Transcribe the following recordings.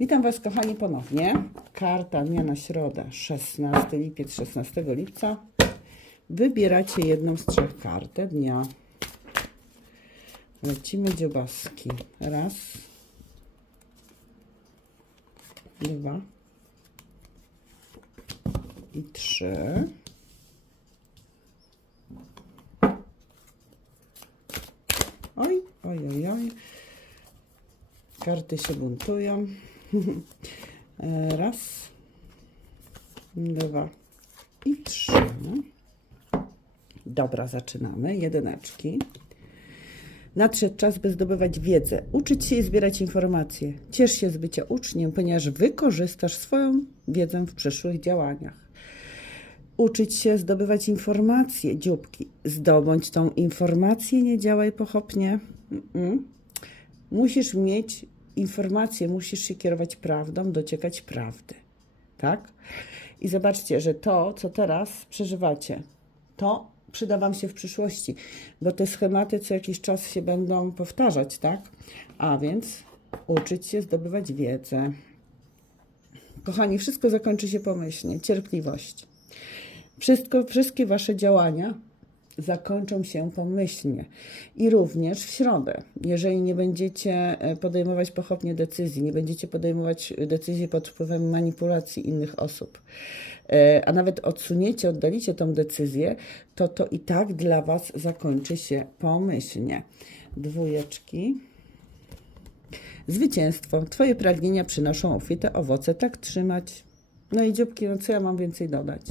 Witam Was, kochani, ponownie. Karta dnia na środę, 16 lipiec, 16 lipca. Wybieracie jedną z trzech kart dnia. Lecimy dziobaski. Raz, dwa i trzy. Oj, oj, oj, oj. Karty się buntują. E, Raz, dwa i trzy. Dobra, zaczynamy. Jedyneczki. Nadszedł czas, by zdobywać wiedzę, uczyć się i zbierać informacje. Ciesz się z bycia uczniem, ponieważ wykorzystasz swoją wiedzę w przyszłych działaniach. Uczyć się zdobywać informacje, dzióbki. Zdobądź tą informację, nie działaj pochopnie. Mm-mm. Musisz mieć informacje, musisz się kierować prawdą, dociekać prawdy. Tak? I zobaczcie, że to, co teraz przeżywacie, to przyda Wam się w przyszłości, bo te schematy co jakiś czas się będą powtarzać, tak? A więc uczyć się zdobywać wiedzę. Kochani, wszystko zakończy się pomyślnie. Cierpliwość. Wszystko, wszystkie Wasze działania zakończą się pomyślnie. I również w środę, jeżeli nie będziecie e, podejmować pochopnie decyzji, nie będziecie podejmować decyzji pod wpływem manipulacji innych osób, e, a nawet odsuniecie, oddalicie tą decyzję, to to i tak dla Was zakończy się pomyślnie. Dwójeczki. Zwycięstwo. Twoje pragnienia przynoszą obfite owoce. Tak trzymać. No i dzióbki, no co ja mam więcej dodać?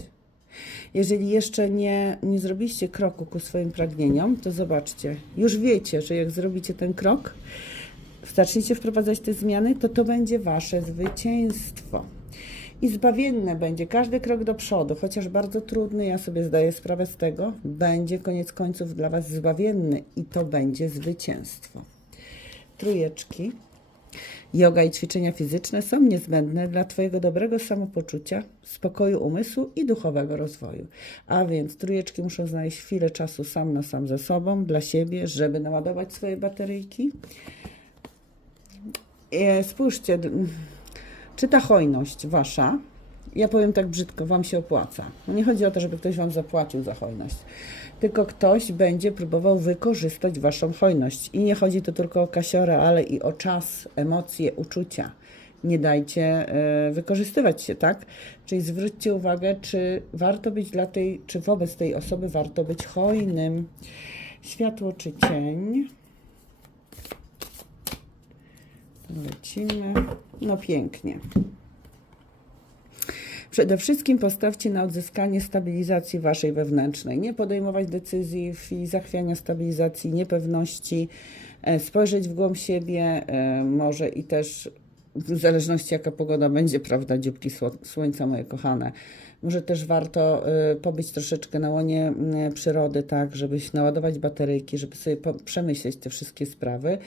Jeżeli jeszcze nie, nie zrobiliście kroku ku swoim pragnieniom, to zobaczcie, już wiecie, że jak zrobicie ten krok, zaczniecie wprowadzać te zmiany, to to będzie wasze zwycięstwo. I zbawienne będzie każdy krok do przodu, chociaż bardzo trudny, ja sobie zdaję sprawę z tego, będzie koniec końców dla was zbawienny i to będzie zwycięstwo. Trójeczki. Yoga i ćwiczenia fizyczne są niezbędne dla Twojego dobrego samopoczucia, spokoju umysłu i duchowego rozwoju. A więc trójeczki muszą znaleźć chwilę czasu sam na sam ze sobą, dla siebie, żeby naładować swoje bateryjki. E, Spójrzcie, czy ta hojność Wasza, ja powiem tak brzydko, Wam się opłaca. No nie chodzi o to, żeby ktoś Wam zapłacił za hojność, tylko ktoś będzie próbował wykorzystać Waszą hojność. I nie chodzi tu tylko o kasiorę, ale i o czas, emocje, uczucia. Nie dajcie e, wykorzystywać się, tak? Czyli zwróćcie uwagę, czy warto być dla tej, czy wobec tej osoby warto być hojnym. Światło czy cień. Lecimy. No pięknie. Przede wszystkim postawcie na odzyskanie stabilizacji waszej wewnętrznej. Nie podejmować decyzji chwili zachwiania stabilizacji, niepewności, e, spojrzeć w głąb siebie, e, może i też w zależności jaka pogoda będzie, prawda, dzióbki sło- słońca moje kochane. Może też warto e, pobyć troszeczkę na łonie przyrody, tak, żeby się naładować bateryjki, żeby sobie przemyśleć te wszystkie sprawy,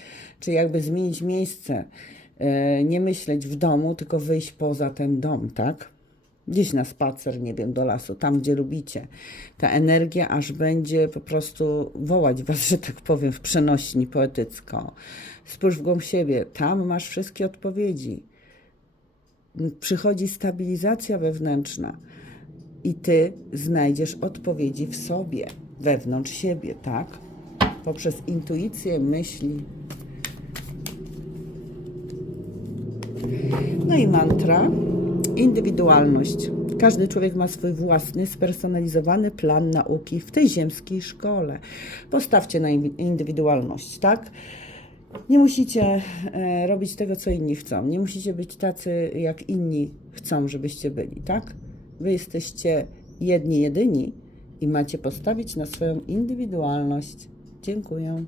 czy jakby zmienić miejsce, nie myśleć w domu, tylko wyjść poza ten dom, tak? Gdzieś na spacer, nie wiem, do lasu, tam gdzie lubicie. Ta energia aż będzie po prostu wołać was, że tak powiem, w przenośni poetycko. Spójrz w głąb siebie, tam masz wszystkie odpowiedzi. Przychodzi stabilizacja wewnętrzna i ty znajdziesz odpowiedzi w sobie, wewnątrz siebie, tak? Poprzez intuicję, myśli. No i mantra. Indywidualność. Każdy człowiek ma swój własny, spersonalizowany plan nauki w tej ziemskiej szkole. Postawcie na in- indywidualność, tak? Nie musicie e, robić tego, co inni chcą. Nie musicie być tacy, jak inni chcą, żebyście byli, tak? Wy jesteście jedni, jedyni i macie postawić na swoją indywidualność. Dziękuję.